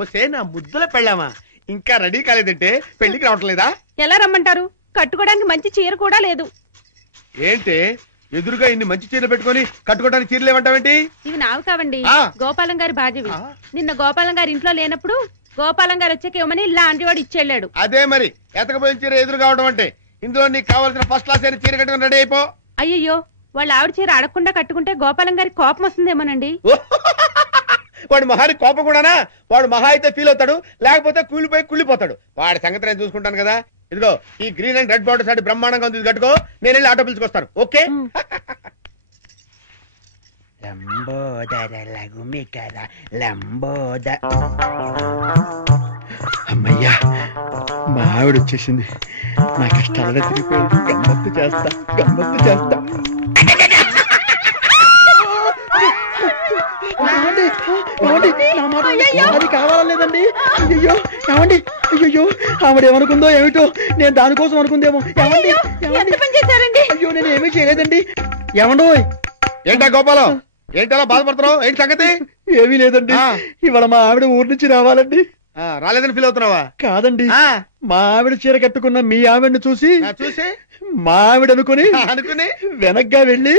వస్తే నా ముద్దుల పెళ్ళామా ఇంకా రెడీ కాలేదంటే పెళ్లికి రావట్లేదా? ఎలా రమ్మంటారు? కట్టుకోవడానికి మంచి చీర కూడా లేదు. ఏంటి ఎదురుగా ఇన్ని మంచి చీరలు పెట్టుకొని కట్టుకోవడానికి చీరలు ఏమంటావేంటి? ఇవి నావి కావండి, గోపాలం గారి బాధ్యవి. నిన్న గోపాలం గారి ఇంట్లో లేనప్పుడు గోపాలం గారు వచ్చాక ఇవ్వమని లాంటి వాడు ఇచ్చేళ్ళాడు. అదే మరి ఎతకపోయిన చీర ఎదురు కావడం అంటే. ఇందులో నీకు కావాల్సిన ఫస్ట్ క్లాస్ అయిన చీర కట్టుకుని రెడీ అయిపో. అయ్యయ్యో, వాళ్ళ ఆవిడ చీర అడగకుండా కట్టుకుంటే గోపాలం గారికి కోపం వస్తుందేమోనండి. వాడు మహాని కోపం కూడానా? వాడు మహా అయితే ఫీల్ అవుతాడు, లేకపోతే కూలిపోయి కుళ్ళిపోతాడు. వాడి సంగతి నేను చూసుకుంటాను కదా. ఇదిగో ఈ green and red border sorry బ్రహ్మాండంగా ఉంది, కట్టుకో. నేను వెళ్ళి ఆటో పిలుచుకొస్తాను. ఓకే? అమ్మయ్యా, మా ఆవిడ వచ్చేసింది. నా కష్టాలనే తిరిగిపోయింది. గమ్మత్తు చేస్తా. అది కావాలేదండి. అయ్యో ఏమండి, అయ్యో ఆవిడ ఏమనుకుందో ఏమిటో, నేను దానికోసం అనుకుందేమో. అయ్యో నేను ఏమీ చేయలేదండి. ఏమండో? ఏంటా గోపాలం, ఏంటలా బాధపడుతున్నావు? ఏంటి సంగతి? ఏమీ లేదండి, ఇవాళ మా ఆవిడ ఊరి నుంచి రావాలండి. రాలేదని ఫీల్ అవుతున్నావా? కాదండి, మా ఆవిడ చీర కట్టుకున్న మీ ఆవిడని చూసి మా ఆవిడ అనుకుని వెనక్గా వెళ్ళి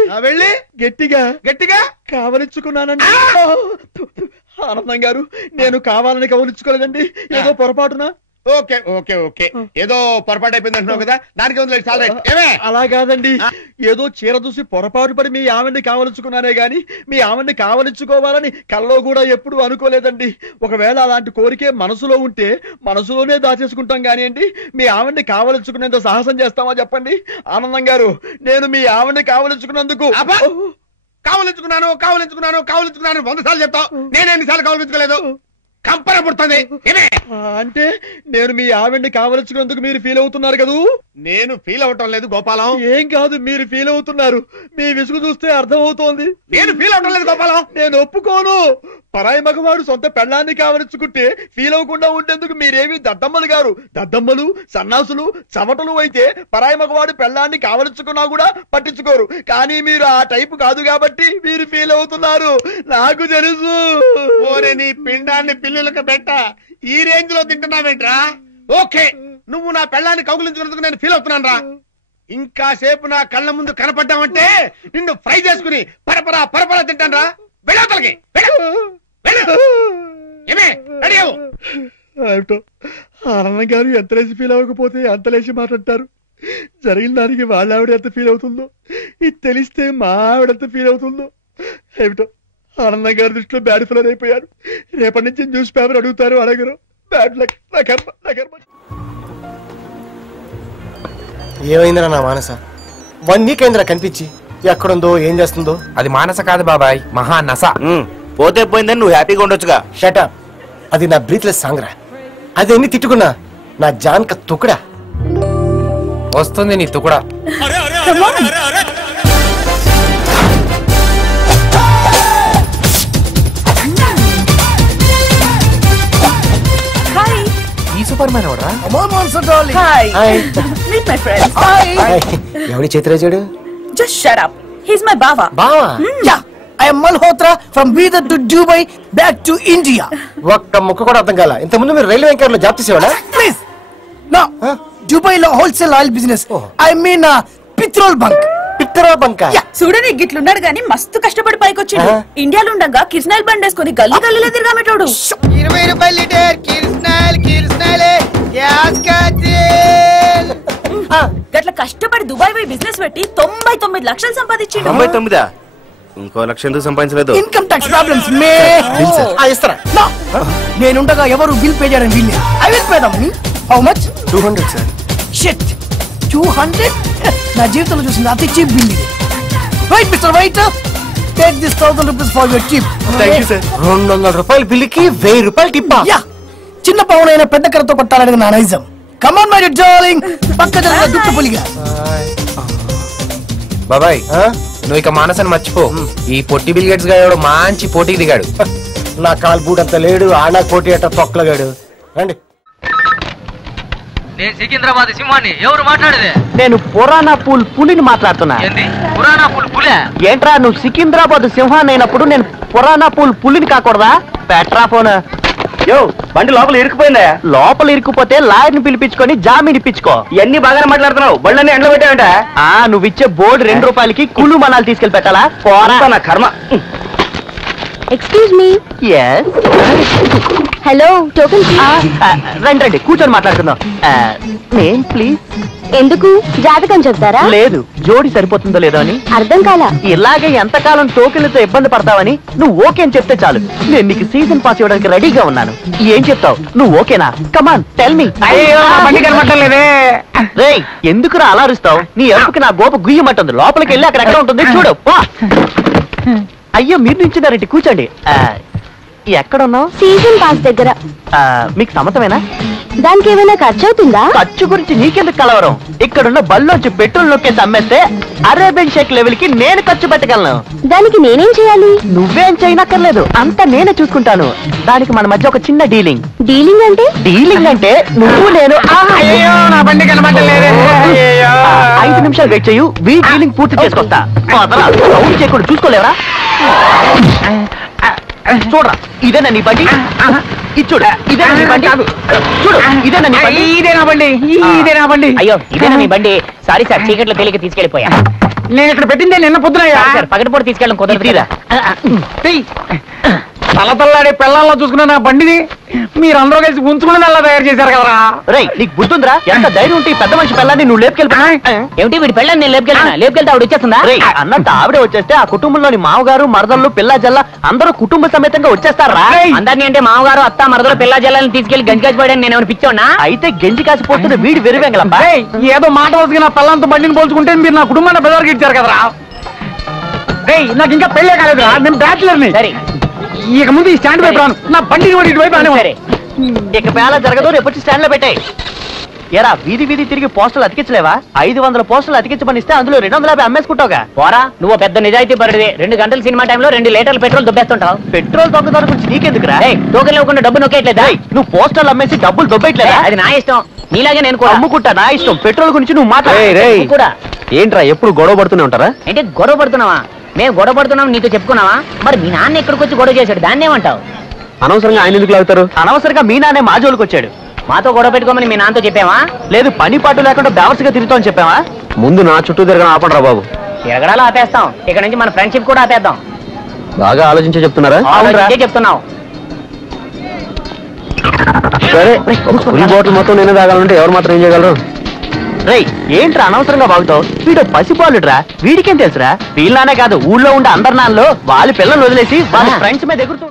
గట్టిగా కావలించుకున్నానండి. ఆనందం గారు, నేను కావాలని కవలించుకోలేదండి, ఏదో పొరపాటున. ఓకే ఓకే ఓకే, ఏదో పొరపాటు అయిపోయింది అంటున్నావు కదా, దానికి అలా కాదండి. ఏదో చీర చూసి పొరపాటు పడి మీ ఆవిడ్ని కావలించుకున్నానే గాని మీ ఆవిడ్ని కావలించుకోవాలని కల్లో కూడా ఎప్పుడు అనుకోలేదండి. ఒకవేళ అలాంటి కోరికే మనసులో ఉంటే మనసులోనే దాచేసుకుంటాం కానివ్వండి, మీ ఆవిడ్ని కావలించుకునేంత సాహసం చేస్తామా చెప్పండి? ఆనందం గారు, నేను మీ ఆవిడ్ని కావలించుకున్నందుకు కావలించుకున్నాను 100 సార్లు చెప్తావు. నేను ఎన్నిసార్లు కావలించుకోలేదు? కంపన పుడుతుంది అంటే నేను మీ ఆవిడ్ని కావలించుకున్నందుకు మీరు ఫీల్ అవుతున్నారు కదూ? నేను ఫీల్ అవటం లేదు గోపాలం. ఏం కాదు, మీరు ఫీల్ అవుతున్నారు. మీ విసుగు చూస్తే అర్థం అవుతోంది. నేను ఫీల్ అవటం లేదు గోపాలం. నేను ఒప్పుకోను. పరాయి మగవాడు సొంత పెళ్ళాన్ని కావలించుకుంటే ఫీల్ అవ్వకుండా ఉండేందుకు మీరేమి దద్దమ్మలు గారు? దద్దమ్మలు, సన్నాసులు, చవటలు అయితే పరాయి మగవాడు పెళ్ళాన్ని కావలించుకున్నా కూడా పట్టించుకోరు. కానీ మీరు ఆ టైపు కాదు కాబట్టి మీరు ఫీల్ అవుతున్నారు. నాకు తెలుసు. ఓరే నీ పిండాన్ని పిల్లలకు పెట్ట, ఈ రేంజ్ లో తింటున్నావేంట్రా? ఓకే, నువ్వు నా పెళ్ళాన్ని కౌగులించుకున్నందుకు నేను ఫీల్ అవుతున్నాను రా. ఇంకా సేపు నా కళ్ళ ముందు కనపడ్డామంటే నిన్ను ఫ్రై చేసుకుని పరపరా తింటాను రా. వెళ్ళవతలకి ఆనందం గారు ఎంత లేచి ఫీల్ అవ్వకపోతే అంత లేచి మాట్లాడతారు. జరిగిన దానికి వాళ్ళ ఆవిడ ఎంత ఫీల్ అవుతుందో, ఇది తెలిస్తే మా ఆవిడ ఎంత ఫీల్ అవుతుందో ఏమిటో. ఆనందం గారి దృష్టిలో బ్యాడ్ ఫిలర్ అయిపోయారు. రేపటి నుంచి న్యూస్ పేపర్ అడుగుతారు, అడగరు. Bad luck. ఏమైందిరా నా మానస? 1 వీక్ అయిందిరా కనిపించి. ఎక్కడుందో ఏం చేస్తుందో. అది మానస కాదు బాబాయ్, మహానస. పోతే పోయిందని నువ్వు హ్యాపీగా ఉండొచ్చుగా. షటప్. అది నా బ్రీత్లెస్ సాంగ్ రా. అది ఎన్ని తిట్టుకున్నా నా జాన్క తుకుడా. వస్తుంది నీ తుకుడా. ఈ సూపర్ మ్యాన్ ఎవడా? ఎవడి చేతిరాజాడు? Just shut up. He's my baba. Baba? Yeah. I am Malhotra from Bidar to Dubai back to India. ఒక్క ముక్క కూడా అర్థం కాల. ఇంత ముందు మీరు రైల్వే ఎంకర్లో జాబ్ చేసేవాడా? Please. No. Dubai లో wholesale oil business. I mean petrol bunk. Petrol bunk. చూడని గిట్లున్నాడు గానీ మస్తు కష్టపడి పైకొచ్చిండు. ఇండియాలో ఉండగా కిర్స్నాయిల్ బండ్ వేసుకుని గల్లీ గల్లీలో తిరగామెటోడు. 20 రూపాయలు లీటర్ కిర్స్నాయిల్ గ్యాస్ కట్టిల్. గట్ల కష్టపడి దుబాయ్ పోయి బిజినెస్ పెట్టి 99 లక్షలు సంపాదించిండు. 99? ఇంకో 1 లక్ష ఎందుకు సంపాదించలేదు? ఇన్కమ్ టాక్స్ ప్రాబ్లమ్స్ మే. ఇస్తారా? నేనుండగా ఎవరు బిల్ పే చేయడం వీల్లేదు. I will pay them. How much? 200 sir. Shit. 200? నా జీవితంలో చూసిన అతి చీప్ బిల్ ఇది. Wait mister wait, take this 1000 rupees for your tip. Thank you sir. 200 రూపాయల బిల్లుకి 1000 రూపాయలు టిప్పా? యా. చిన్న పౌనైన పెద్ద కర్రతో కొట్టాలని నా నైజం. కమ్ ఆన్ మై డార్లింగ్, పక్క జరగ దుట్టు పులిగా. బాబాయ్, నువ్వు ఇక మానసని మర్చిపో. ఈ పొట్టి బిల్ గేట్స్ గాడు మంచి పోటీకి దిగాడు. నా కాలు బూటంత లేడు, ఆనా కోటి అట్ట తొక్కలగాడు. రండి. నేను సికింద్రాబాద్ సింహాన్ని. ఎవరు మాట్లాడేది? నేను పురాణా పూల్ పులిని మాట్లాడుతున్నా. ఏంది పురాణా పూల్ పులే? ఏంట్రా నువ్వు సికింద్రాబాద్ సింహాన్ని అయినప్పుడు నేను పురాణా పూల్ పులిని కాకూడదా? Petra phone. యో బండి లోపల ఇరుక్కుపోయిందా? లోపల ఇరుక్కుపోతే లాయర్ని పిలిపించుకొని జామీన్ ఇప్పించుకో. ఇవన్నీ బాగానే మాట్లాడుతున్నావు, బళ్ళన్నీ ఎండలో పెట్టావంట. నువ్వు ఇచ్చే బోర్డు 2 రూపాయలకి కుళ్ళు మనాలు తీసుకెళ్లి పెట్టాలా? పోరా నా కర్మ. Excuse me. Yes. Hello, token రండి కూర్చొని మాట్లాడుకుందాం. Name please. ఎందుకు? జాతకం చెప్తారా? లేదు, జోడి సరిపోతుందో లేదో అని. అర్థం కాలా? ఇలాగే ఎంతకాలం టోకెన్లతో ఇబ్బంది పడతావని నువ్వు ఓకే అని చెప్తే చాలు. నేను నీకు సీజన్ పాస్ ఇవ్వడానికి రెడీగా ఉన్నాను. ఏం చెప్తావు? నువ్వు ఓకేనా? Come on tell me. రేయ్, ఎందుకురా అలా అరుస్తావు? నీ ఎరుపుకి నా గోప గుయ్యమంటుంది. లోపలికి వెళ్ళి అక్కడ ఎక్కడ ఉంటుంది చూడు. అయ్యో, మీరు నుంచున్నారండి, కూర్చోండి. ఎక్కడున్నావు? సీజన్ పాస్ దగ్గర. మీకు సమ్మతమేనా? దానికి ఏమైనా ఖర్చు అవుతుందా? ఖర్చు గురించి నీకెందుకు కలవరం? ఇక్కడున్న బల్లోంచి పెట్రోల్ నొక్కేసి అమ్మేస్తే అరేబియన్ షేక్ లెవెల్ కి నేను ఖర్చు పెట్టగలను. దానికి నేనేం చేయాలి? నువ్వేం చేయనక్కర్లేదు, అంతా నేనే చూసుకుంటాను. దానికి మన మధ్య ఒక చిన్న డీలింగ్. డీలింగ్ అంటే? డీలింగ్ అంటే నువ్వు నేను 5 నిమిషాలు వెయిట్ చేయు, వీ డీలింగ్ పూర్తి చేసుకొస్తా. సౌండ్ చేయకుండా చూసుకోలేవరా? చూడరా, ఇదేనా నీ బండి? ఇది చూడు, ఇదేనా నీ బండి? చూడు, ఇదేనా నీ బండి? ఇదేనా బండి? అయ్యో, ఇదేనా నీ బండి? సారీ సార్, చీకట్లో తేలిక తీసుకెళ్ళిపోయా. నేను ఇక్కడ పెట్టిందే నిన్న పొద్దున సార్, పగటిపూట తీసుకెళ్ళడం కుదరదు. తలతల్లాడే పిల్లల్లో చూసుకున్న నా బండిని మీరందరూ కలిసి ఉంచుకుని అలా తయారు చేశారు కదరా. రేయ్, నీకు బుద్ధుందిరా? ఎంత ధైర్యం ఉంటే పెద్ద మనిషి పిల్లని నువ్వు లేపుకెళ్ళిపోయా? ఏమిటి వీడి పిల్లని నేను లేపుకెళ్తే ఆవిడ వచ్చేస్తుందా? అన్నట్టు ఆవిడే వచ్చేస్తే ఆ కుటుంబంలోని మామగారు మరదళ్ళు పిల్ల జల్ల అందరూ కుటుంబ సమేతంగా వచ్చేస్తారా? అందరినీ అంటే మామగారు అత్త మరదలు పిల్ల జల్లని తీసుకెళ్లి గంజి కాసిపోయాడని నేను పిచ్చోనా? అయితే గంజి కాసిపోతున్న వీడి వెరువెంగలబ్బా. ఏదో మాట వస్తుంది, నా పిల్లలతో బండిని పోల్చుకుంటే మీరు నా కుటుంబాన్ని బెదరికి ఇచ్చారు కదరా. నాకు ఇంకా పెళ్ళే కాలేదురా, నేను బ్యాచులర్ని. సరే, ఇక ముందు ఈ స్టాండ్ వైపు రాను, నా బండిని కూడా ఇటువైపు రాను. సరే, ఇక పేల జరగదు, రేపు వచ్చి స్టాండ్ లో పెట్టాయి. ఎరా, వీధి వీధి తిరిగి పోస్టులు అతికించలేవా? 500 పోస్టులు అతికించమనిస్తే అందులో 250 అమ్మేసుకుంటావుగా. పోరా, నువ్వు పెద్ద నిజాయితీ పరుడివి. 2 గంటల సినిమా టైంలో 2 లీటర్ల పెట్రోల్ దొబ్బేస్తుంటావు. పెట్రోల్ దొంగదారు గురించి నీకెందుకురా? టోకెన్ ఇవ్వకుండా డబ్బు నొక్కేయట్లేదా? నువ్వు పోస్టర్లు అమ్మేసి డబ్బులు దొబ్బేయట్లేదా? అది నా ఇష్టం, నీలాగే నేను కూడా అమ్ముకుంటా. నా ఇష్టం. పెట్రోల్ గురించి నువ్వు మాట్లాడు కూడా. ఏంట్రా ఎప్పుడు గొడవ పడుతూనే ఉంటారా? ఏంటి గొడవ పడుతున్నావా? మేము గొడవ పడుతున్నాం నీతో చెప్పుకున్నావా? మరి మీ నాన్న ఎక్కడికి వచ్చి గొడవ చేశాడు, దాన్ని ఏమంటావు? అనవసరంగా ఆయన ఎందుకు లాగుతారు? అనవసరంగా మీ నాన్నే మా జోలికి వచ్చాడు. మాతో గొడవ పెట్టుకోమని మీ నాన్నతో చెప్పావా? లేదు, పని పాటు లేకుండా బేవర్స్గా తిరుగుతామని చెప్పావా? ముందు నా చుట్టూ తిరగని ఆపండి రా బాబు. ఎగడాలో ఆపేస్తాం, ఇక్కడ నుంచి మన ఫ్రెండ్షిప్ కూడా ఆపేద్దాం. బాగా ఆలోచించే చెప్తున్నారా? చెప్తున్నావు. సరే, ఫుల్ బాటిల్ మొత్తం నేనే తాగాలంటే ఎవరు మాత్రం ఏం చేయగలరు? రేయ్, ఏంట్రా అనవసరంగా బాగుతావు? వీడు పసిపాలుడ్రా, వీడికేం తెలుసురా? వీళ్ళనే కాదు, ఊళ్ళో ఉండే అందరి నాన్నలో వాళ్ళ పిల్లలు వదిలేసి వాళ్ళ ఫ్రెండ్స్ మీద ఎగురుతూ